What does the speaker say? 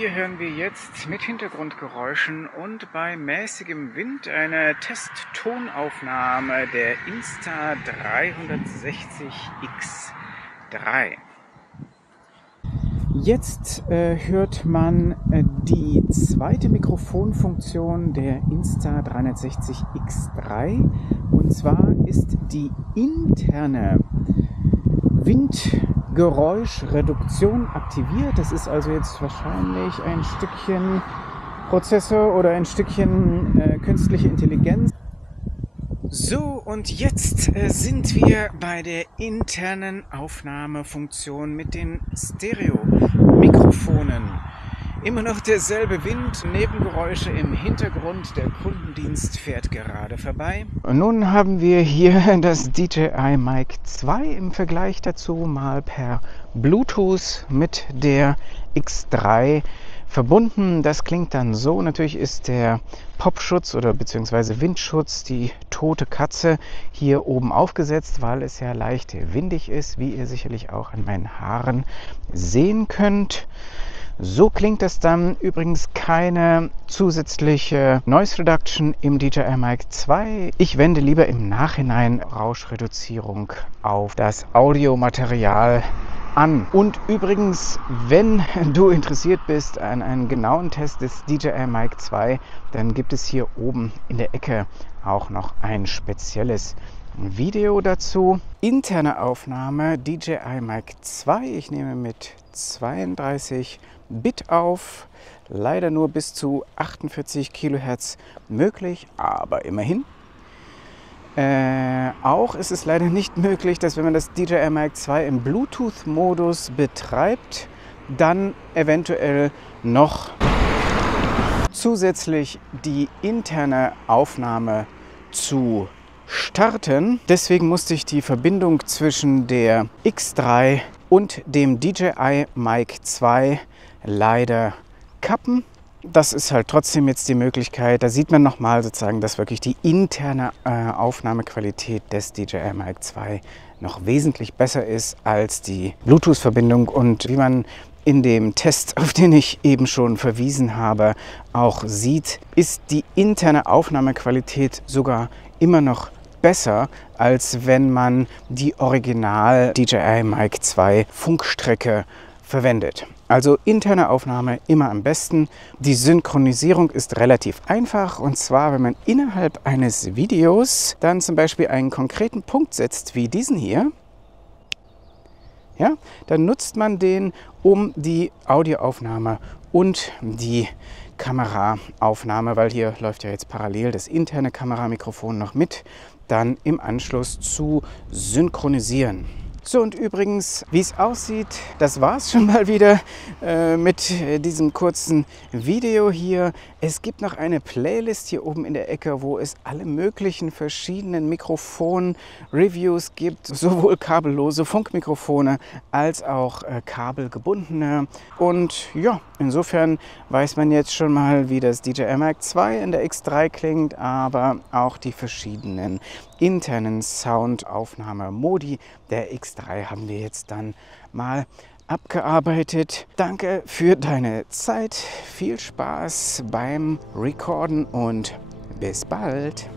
Hier hören wir jetzt mit Hintergrundgeräuschen und bei mäßigem Wind eine Testtonaufnahme der Insta360X3. Jetzt hört man die zweite Mikrofonfunktion der Insta360X3, und zwar ist die interne Windgeräuschreduktion aktiviert. Das ist also jetzt wahrscheinlich ein Stückchen Prozessor oder ein Stückchen künstliche Intelligenz. So, und jetzt sind wir bei der internen Aufnahmefunktion mit den Stereo-Mikrofonen. Immer noch derselbe Wind, Nebengeräusche im Hintergrund, der Kundendienst fährt gerade vorbei. Und nun haben wir hier das DJI Mic 2 im Vergleich dazu mal per Bluetooth mit der X3 verbunden. Das klingt dann so. Natürlich ist der Popschutz oder beziehungsweise Windschutz, die tote Katze, hier oben aufgesetzt, weil es ja leicht windig ist, wie ihr sicherlich auch an meinen Haaren sehen könnt. So klingt es dann. Übrigens keine zusätzliche Noise Reduction im DJI Mic 2. Ich wende lieber im Nachhinein Rauschreduzierung auf das Audiomaterial an. Und übrigens, wenn du interessiert bist an einem genauen Test des DJI Mic 2, dann gibt es hier oben in der Ecke auch noch ein spezielles Video dazu. Interne Aufnahme DJI Mic 2. Ich nehme mit 32 Bit auf, leider nur bis zu 48 Kilohertz möglich, aber immerhin. Auch ist es leider nicht möglich, dass wenn man das DJI Mic 2 im Bluetooth-Modus betreibt, dann eventuell noch zusätzlich die interne Aufnahme zu starten. Deswegen musste ich die Verbindung zwischen der X3 und dem DJI Mic 2 leider kappen. Das ist halt trotzdem jetzt die Möglichkeit. Da sieht man nochmal sozusagen, dass wirklich die interne Aufnahmequalität des DJI Mic 2 noch wesentlich besser ist als die Bluetooth-Verbindung. Und wie man in dem Test, auf den ich eben schon verwiesen habe, auch sieht, ist die interne Aufnahmequalität sogar immer noch besser, als wenn man die Original DJI Mic 2 Funkstrecke verwendet. Also interne Aufnahme immer am besten. Die Synchronisierung ist relativ einfach, und zwar, wenn man innerhalb eines Videos dann zum Beispiel einen konkreten Punkt setzt, wie diesen hier, ja, dann nutzt man den, um die Audioaufnahme und die Kameraaufnahme, weil hier läuft ja jetzt parallel das interne Kameramikrofon noch mit, dann im Anschluss zu synchronisieren. So, und übrigens, wie es aussieht, das war es schon mal wieder mit diesem kurzen Video hier. Es gibt noch eine Playlist hier oben in der Ecke, wo es alle möglichen verschiedenen Mikrofon-Reviews gibt, sowohl kabellose Funkmikrofone als auch kabelgebundene. Und ja, insofern weiß man jetzt schon mal, wie das DJI Mic 2 in der X3 klingt, aber auch die verschiedenen internen Soundaufnahmemodi der X3 haben wir jetzt dann mal abgearbeitet. Danke für deine Zeit, viel Spaß beim Recorden und bis bald!